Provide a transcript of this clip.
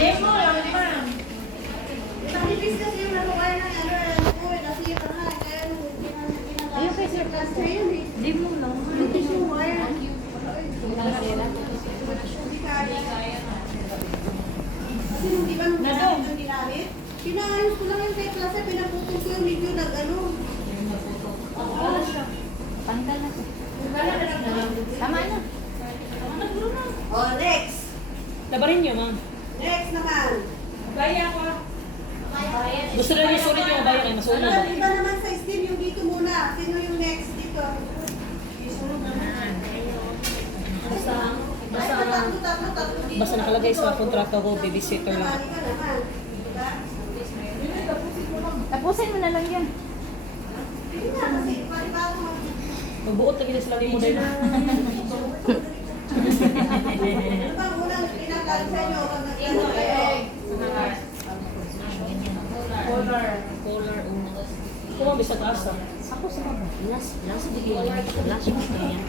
Demo lang, di ba? Nakipis kasi yung nakuha ng nasira na. Ayun kay Sir Castro yun eh. Demo lang. Nakipis yung wire. Kasi hindi ba nung ginamit yung ginamit? Pinaayos ko lang yung kay klase, pinaputol ko yung video nag-ano. Panggal na to. Tama na. Oh, next. Labarin niyo, ma'am. Next naman. Kaya ko. Gusto na niyo sulit yung bayan ay masulit ba? Iba naman sa Steve, yung dito muna. Sino yung next dito? Tatlo dito. Basta nakalagay sa kontrata ko, babysitter lang. Mali ka naman. Diba? Tapusin mo na lang yan. Hindi nga kasi, panibago mo. Magbuot lagi na sila ni model. Ano bang unang pinagkalit sa inyo? Pag nagkalit kayo? Color, una. Kung mabisa taas ah. Ako sa mga. Last bigay. Last bigay yan.